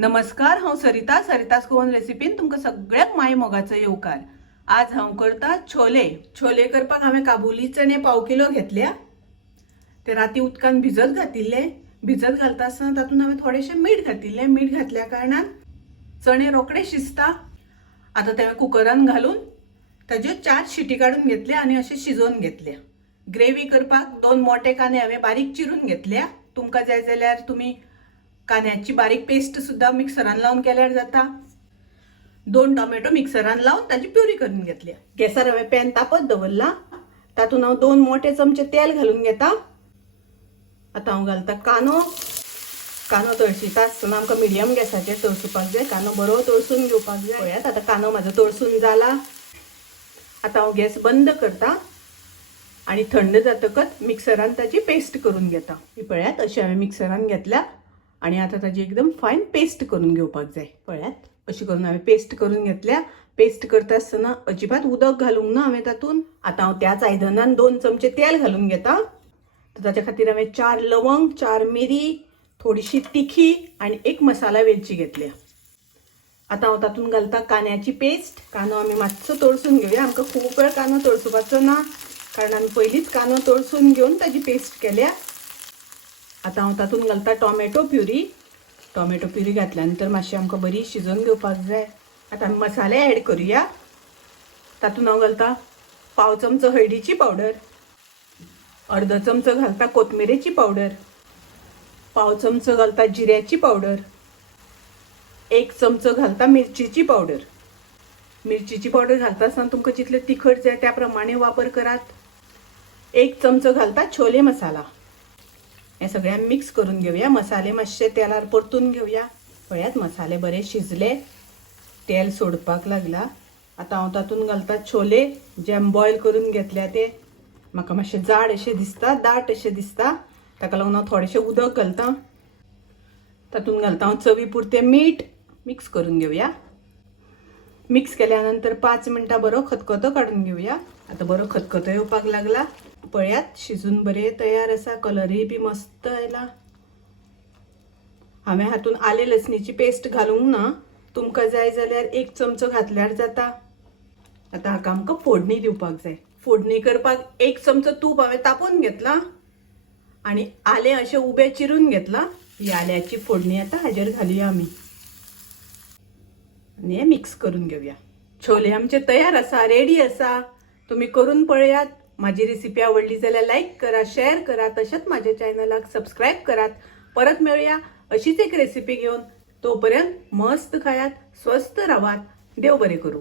नमस्कार, हांव सरिता सरितास गोवन रेसिपीन तुमकां सगळ्याक माय मोगाचो येवकार। आज हांव करता छोले करपाक हांवें काबुली चणे पाव किलो घेतल्या। ते राती उदकान भिजत घातिल्ले। भिजत घालता आसतना तातूंत हांवें थोडेशें मीठ घातिल्लें। मीठ घातल्या कारणान चणे रोखडे शिजता। आतां ते कुकरान घालून ताज्यो 4 शिटी काढून घेतल्या आनी अशें शिजोवन घेतल्या। ग्रेवी करपाक 2 मोठे कांदे हांवें बारीक चिरून घेतल्या। तुमकां जाय जाल्यार तुमी कांद्याची बारीक पेस्ट सुद्धा मिक्सरान लावून केल्यार जाता। 2 टोमॅटो मिक्सरान लावून ताजी प्युरी करून घेतल्या। गॅसार हांवें पॅन तापत दवरला। तातूंत हांव 2 मोठे चमचे तेल घालून घेता। आतां हांव घालता कांदो तळशिता आसतना आमकां मिडियम गॅसाचेर तळसुपाक जाय। कांदो बरो तळसून घेवपाक जाय। पळयात आतां कांदो म्हाजो तळसून जाला। आतां हांव गॅस बंद करता आनी थंड जातकच मिक्सरान ताजी पेस्ट करून घेता। ही पळयात अशी हांवें मिक्सरान घेतल्या आणि आता ताजी एकदम फायन पेस्ट करून घेवपाक जाय। पळयात अशी करून हांवें पेस्ट करून घेतल्या। पेस्ट करता आसतना अजिबात उदक घालूंक ना हांवें तातूंत। आतां हांव त्याच आयदनान 2 चमचे तेल घालून घेता। ताच्या खातीर हांवें 4 लवंग, 4 मिरी, थोडीशी तिखी आणि 1 मसाला वेलची घेतल्या। आतां हांव तातूंत घालता कांद्याची पेस्ट। कांदो आमी मातसो तळसून घेवया। आमकां खूब वेळ कांदो तळसुपाचो ना कारण आमी पयलींच कांदो तळसून घेवन ताजी पेस्ट केल्या। आतां हांव तातूंत घालता टोमॅटो प्युरी घातल्या नंतर मातशी आमकां बरी शिजोवन घेवपाक जाय। आतां आमी मसाले ऍड करुया। तातूंत हांव घालता पाव चमचो हळदीची पावडर, अर्दो चमचो घालता कोथमिरेची पावडर, पाव चमचो घालता जिऱ्याची पावडर, 1 चमचो घालता मिरचीची पावडर। मिरचीची पावडर घालता आसतना तुमकां जितले तिखट जाय त्या प्रमाणे वापर करात। 1 चमचो घालता छोले मसाला। हे सगळे मिक्स करून घेवया। मसाले मातशे तेलार परतून घेवया। पळयात मसाले बरे शिजले, तेल सोडपाक लागला। आतां हांव तातूंत घालता छोले जे बॉयल करून घेतल्या ते। म्हाका मातशे जाड अशे दिसता, दाट अशे दिसता, ताका लागून हांव थोडेशें उदक घालता। तातूंत घालता हांव चवी पुरतें मीठ। मिक्स करून घेवया। मिक्स केल्या नंतर 5 मिनटां बरो खतखतो काडून घेवया। आतां बरो खतखतो येवपाक लागला। पळयात शिजून बरे तयार आसा। कलरय बी मस्त आयला। हांवें हातूंत आले लसणीची पेस्ट घालूंक ना। तुमकां जाय जाल्यार 1 चमचो घातल्यार जाता। आतां हाका आमकां फोडणी दिवपाक जाय। फोडणी करपाक 1 चमचो तूप हांवें तापोवन घेतला आनी आले अशें उबे चिरून घेतला। ही आल्याची फोडणी आतां हाजेर घालुया आमी आनी हे मिक्स करून घेवया। छोले आमचे तयार आसा, रेडी आसा। तुम्ही करून पळयात। माझी रेसिपी आवडली जाल्यार लाईक करा, शेअर करा, तशेंच माझ्या चॅनलाक सबस्क्राईब करात। परत मेळूया अशीच एक रेसिपी घेऊन। तोपर्यंत मस्त खायात, स्वस्थ रावात, देव बरे करू।